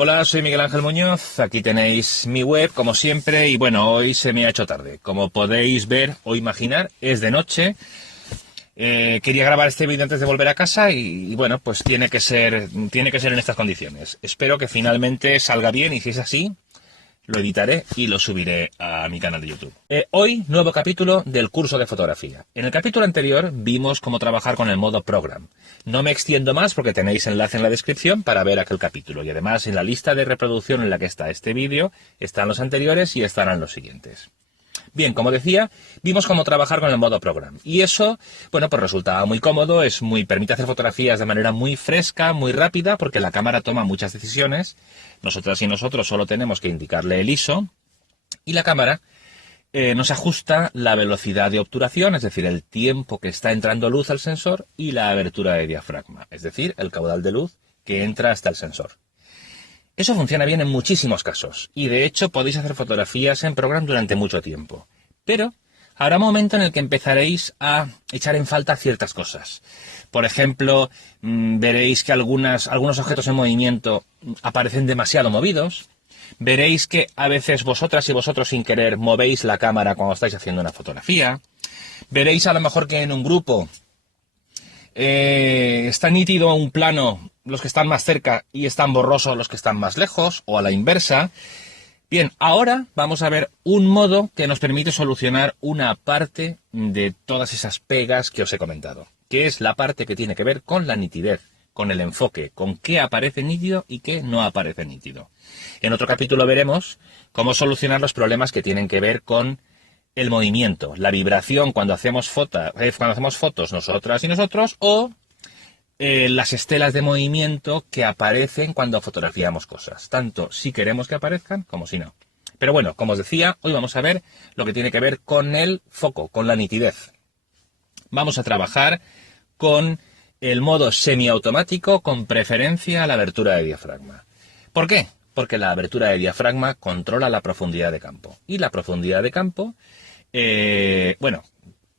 Hola, soy Miguel Ángel Muñoz, aquí tenéis mi web como siempre y bueno, hoy se me ha hecho tarde. Como podéis ver o imaginar, es de noche. Quería grabar este vídeo antes de volver a casa y bueno, pues tiene que ser en estas condiciones. Espero que finalmente salga bien y si es así, lo editaré y lo subiré a mi canal de YouTube. Hoy, nuevo capítulo del curso de fotografía. En el capítulo anterior vimos cómo trabajar con el modo Program. No me extiendo más porque tenéis enlace en la descripción para ver aquel capítulo. Y además en la lista de reproducción en la que está este vídeo están los anteriores y estarán los siguientes. Bien, como decía, vimos cómo trabajar con el modo Program. Y eso, bueno, pues resultaba muy cómodo, permite hacer fotografías de manera muy fresca, muy rápida, porque la cámara toma muchas decisiones. Nosotras y nosotros solo tenemos que indicarle el ISO. Y la cámara nos ajusta la velocidad de obturación, es decir, el tiempo que está entrando luz al sensor, y la abertura de diafragma, es decir, el caudal de luz que entra hasta el sensor. Eso funciona bien en muchísimos casos, y de hecho podéis hacer fotografías en Program durante mucho tiempo. Pero habrá un momento en el que empezaréis a echar en falta ciertas cosas. Por ejemplo, veréis que algunos objetos en movimiento aparecen demasiado movidos. Veréis que a veces vosotras y vosotros sin querer movéis la cámara cuando estáis haciendo una fotografía. Veréis a lo mejor que en un grupo está nítido un plano los que están más cerca y están borrosos los que están más lejos, o a la inversa. Bien, ahora vamos a ver un modo que nos permite solucionar una parte de todas esas pegas que os he comentado, que es la parte que tiene que ver con la nitidez, con el enfoque, con qué aparece nítido y qué no aparece nítido. En otro capítulo veremos cómo solucionar los problemas que tienen que ver con el movimiento, la vibración cuando hacemos fotos nosotras y nosotros, o las estelas de movimiento que aparecen cuando fotografiamos cosas, tanto si queremos que aparezcan como si no. Pero bueno, como os decía, hoy vamos a ver lo que tiene que ver con el foco, con la nitidez. Vamos a trabajar con el modo semiautomático con preferencia a la abertura de diafragma. ¿Por qué? Porque la abertura de diafragma controla la profundidad de campo. Y la profundidad de campo, bueno,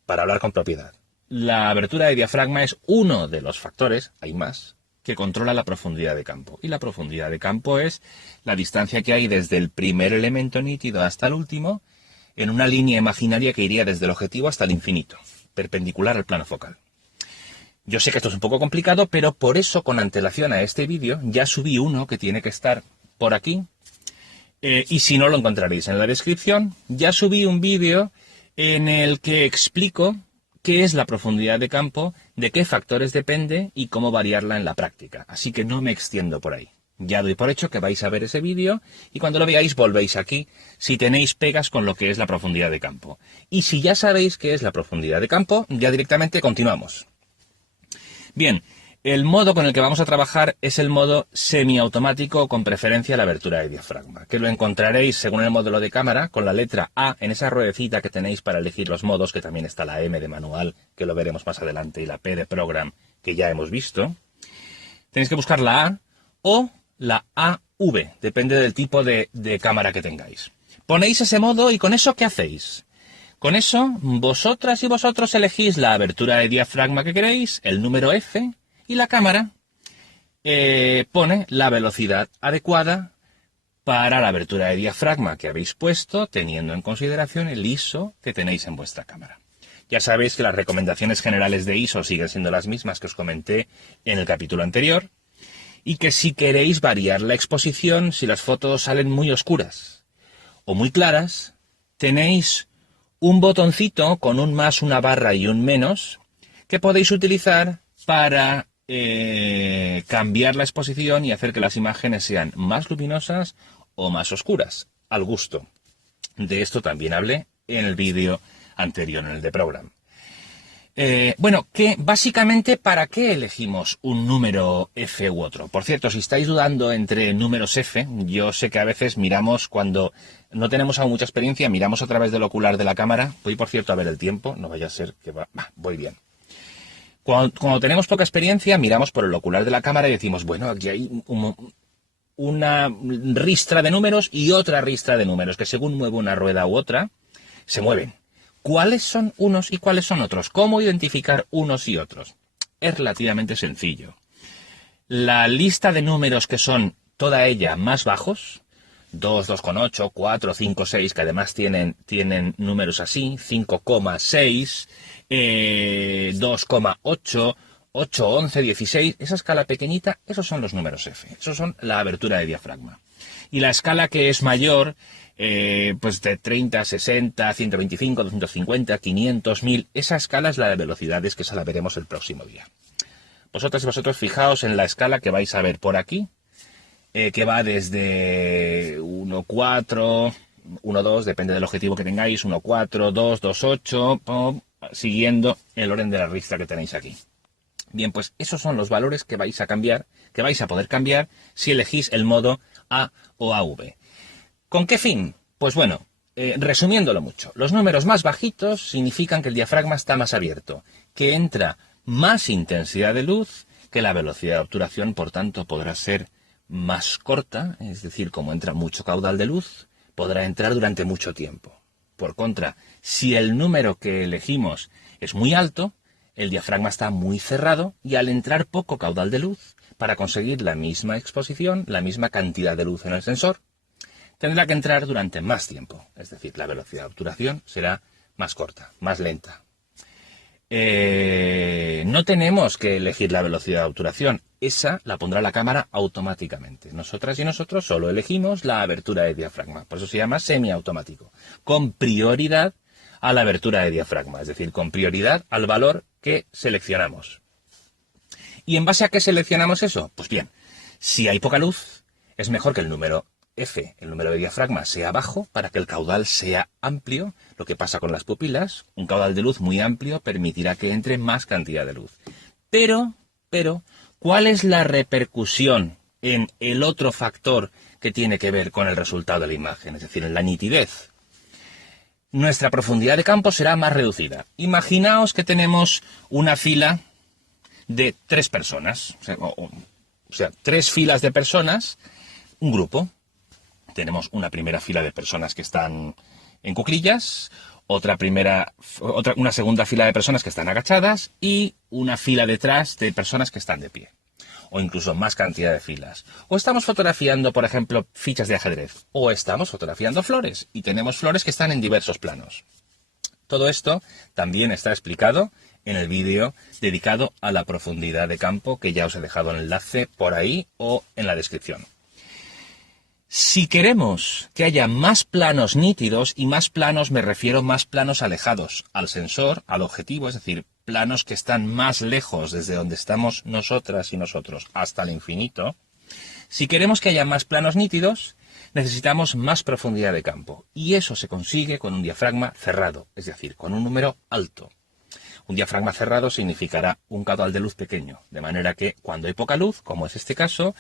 para hablar con propiedad, la abertura de diafragma es uno de los factores, hay más, que controla la profundidad de campo. Y la profundidad de campo es la distancia que hay desde el primer elemento nítido hasta el último, en una línea imaginaria que iría desde el objetivo hasta el infinito, perpendicular al plano focal. Yo sé que esto es un poco complicado, pero por eso, con antelación a este vídeo, ya subí uno que tiene que estar por aquí, y si no lo encontraréis en la descripción. Ya subí un vídeo en el que explico qué es la profundidad de campo, de qué factores depende y cómo variarla en la práctica. Así que no me extiendo por ahí. Ya doy por hecho que vais a ver ese vídeo y cuando lo veáis volvéis aquí si tenéis pegas con lo que es la profundidad de campo. Y si ya sabéis qué es la profundidad de campo, ya directamente continuamos. Bien, el modo con el que vamos a trabajar es el modo semiautomático con preferencia a la abertura de diafragma, que lo encontraréis según el modelo de cámara con la letra A en esa ruedecita que tenéis para elegir los modos, que también está la M de manual, que lo veremos más adelante, y la P de program, que ya hemos visto. Tenéis que buscar la A o la AV, depende del tipo de cámara que tengáis. Ponéis ese modo y con eso, ¿qué hacéis? Con eso, vosotras y vosotros elegís la abertura de diafragma que queréis, el número F, y la cámara pone la velocidad adecuada para la abertura de diafragma que habéis puesto, teniendo en consideración el ISO que tenéis en vuestra cámara. Ya sabéis que las recomendaciones generales de ISO siguen siendo las mismas que os comenté en el capítulo anterior, y que si queréis variar la exposición, si las fotos salen muy oscuras o muy claras, tenéis un botoncito con un más, una barra y un menos que podéis utilizar para cambiar la exposición y hacer que las imágenes sean más luminosas o más oscuras, al gusto. De esto también hablé en el vídeo anterior, en el de Program. Bueno, que básicamente, ¿para qué elegimos un número F u otro? Por cierto, si estáis dudando entre números F, yo sé que a veces miramos cuando no tenemos aún mucha experiencia, miramos a través del ocular de la cámara. Voy, por cierto, a ver el tiempo, no vaya a ser que voy bien. Cuando tenemos poca experiencia, miramos por el ocular de la cámara y decimos, bueno, aquí hay una ristra de números y otra ristra de números, que según mueve una rueda u otra, se mueven. ¿Cuáles son unos y cuáles son otros? ¿Cómo identificar unos y otros? Es relativamente sencillo. La lista de números que son toda ella más bajos, 2, 2,8, 4, 5, 6, que además tienen números así, 5,6, 2,8, 8, 11, 16, esa escala pequeñita, esos son los números F, esos son la abertura de diafragma. Y la escala que es mayor, pues de 30, 60, 125, 250, 500, 1000, esa escala es la de velocidades, que esa la veremos el próximo día. Vosotras y vosotros fijaos en la escala que vais a ver por aquí, que va desde 1,4, 1,2, depende del objetivo que tengáis, 1,4, 2, 2,8, siguiendo el orden de la lista que tenéis aquí. Bien, pues esos son los valores que vais a cambiar, que vais a poder cambiar si elegís el modo A o AV. ¿Con qué fin? Pues bueno, resumiéndolo mucho, los números más bajitos significan que el diafragma está más abierto, que entra más intensidad de luz, que la velocidad de obturación, por tanto, podrá ser más corta, es decir, como entra mucho caudal de luz, podrá entrar durante mucho tiempo. Por contra, si el número que elegimos es muy alto, el diafragma está muy cerrado y al entrar poco caudal de luz, para conseguir la misma exposición, la misma cantidad de luz en el sensor, tendrá que entrar durante más tiempo. Es decir, la velocidad de obturación será más corta, más lenta. No tenemos que elegir la velocidad de obturación. Esa la pondrá la cámara automáticamente. Nosotras y nosotros solo elegimos la abertura de diafragma. Por eso se llama semiautomático. Con prioridad a la abertura de diafragma. Es decir, con prioridad al valor que seleccionamos. ¿Y en base a qué seleccionamos eso? Pues bien, si hay poca luz, es mejor que el número F, el número de diafragma, sea bajo para que el caudal sea amplio. Lo que pasa con las pupilas, un caudal de luz muy amplio permitirá que entre más cantidad de luz. Pero, ¿cuál es la repercusión en el otro factor que tiene que ver con el resultado de la imagen? Es decir, en la nitidez. Nuestra profundidad de campo será más reducida. Imaginaos que tenemos una fila de 3 personas, o sea, 3 filas de personas, un grupo. Tenemos una primera fila de personas que están en cuclillas, una segunda fila de personas que están agachadas y una fila detrás de personas que están de pie. O incluso más cantidad de filas. O estamos fotografiando, por ejemplo, fichas de ajedrez. O estamos fotografiando flores y tenemos flores que están en diversos planos. Todo esto también está explicado en el vídeo dedicado a la profundidad de campo, que ya os he dejado el enlace por ahí o en la descripción. Si queremos que haya más planos nítidos, y más planos me refiero más planos alejados al sensor, al objetivo, es decir, planos que están más lejos desde donde estamos nosotras y nosotros hasta el infinito, si queremos que haya más planos nítidos, necesitamos más profundidad de campo. Y eso se consigue con un diafragma cerrado, es decir, con un número alto. Un diafragma cerrado significará un caudal de luz pequeño, de manera que cuando hay poca luz, como es este caso,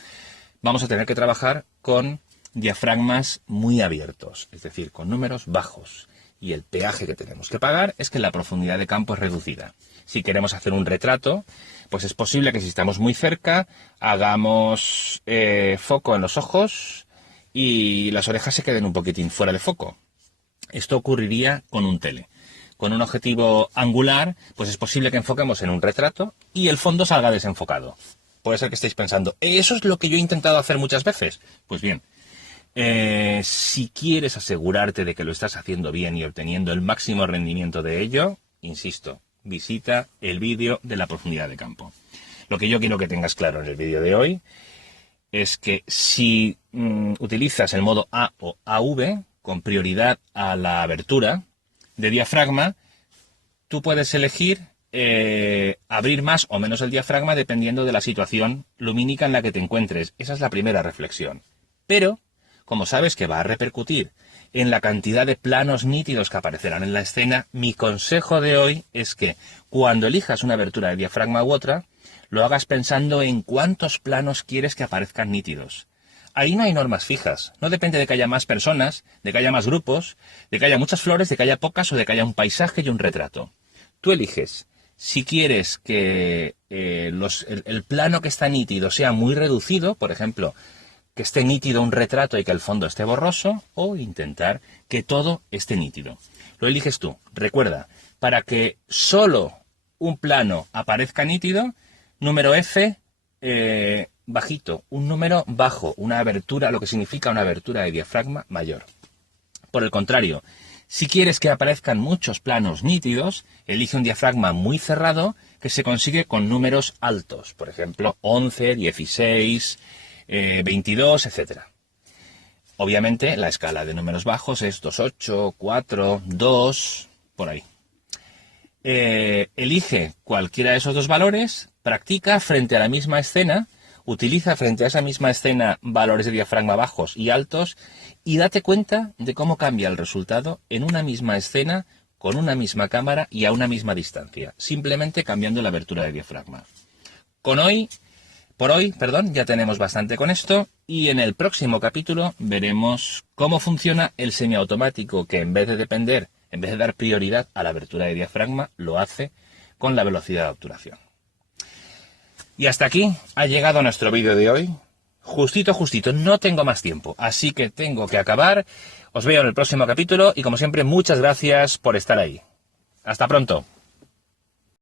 vamos a tener que trabajar con diafragmas muy abiertos, es decir, con números bajos. Y el peaje que tenemos que pagar es que la profundidad de campo es reducida. Si queremos hacer un retrato, pues es posible que si estamos muy cerca, hagamos foco en los ojos y las orejas se queden un poquitín fuera de foco. Esto ocurriría con un tele. Con un objetivo angular, pues es posible que enfoquemos en un retrato y el fondo salga desenfocado. Puede ser que estéis pensando, ¿eso es lo que yo he intentado hacer muchas veces? Pues bien, si quieres asegurarte de que lo estás haciendo bien y obteniendo el máximo rendimiento de ello, insisto, visita el vídeo de la profundidad de campo. Lo que yo quiero que tengas claro en el vídeo de hoy es que si utilizas el modo A o AV, con prioridad a la abertura de diafragma, tú puedes elegir abrir más o menos el diafragma dependiendo de la situación lumínica en la que te encuentres. Esa es la primera reflexión. Pero, como sabes que va a repercutir en la cantidad de planos nítidos que aparecerán en la escena, mi consejo de hoy es que cuando elijas una abertura de diafragma u otra, lo hagas pensando en cuántos planos quieres que aparezcan nítidos. Ahí no hay normas fijas. No depende de que haya más personas, de que haya más grupos, de que haya muchas flores, de que haya pocas o de que haya un paisaje y un retrato. Tú eliges si quieres que el plano que está nítido sea muy reducido, por ejemplo, que esté nítido un retrato y que el fondo esté borroso, o intentar que todo esté nítido. Lo eliges tú. Recuerda, para que solo un plano aparezca nítido, número F, bajito, un número bajo, una abertura, lo que significa una abertura de diafragma mayor. Por el contrario, si quieres que aparezcan muchos planos nítidos, elige un diafragma muy cerrado que se consigue con números altos, por ejemplo 11, 16, 22, etc. Obviamente la escala de números bajos es 2,8, 4, 2, por ahí. Elige cualquiera de esos dos valores, practica frente a la misma escena, utiliza frente a esa misma escena valores de diafragma bajos y altos y date cuenta de cómo cambia el resultado en una misma escena, con una misma cámara y a una misma distancia, simplemente cambiando la abertura de diafragma. Por hoy, ya tenemos bastante con esto y en el próximo capítulo veremos cómo funciona el semiautomático que en vez de dar prioridad a la abertura de diafragma, lo hace con la velocidad de obturación. Y hasta aquí ha llegado nuestro vídeo de hoy. Justito, no tengo más tiempo, así que tengo que acabar. Os veo en el próximo capítulo y como siempre, muchas gracias por estar ahí. Hasta pronto.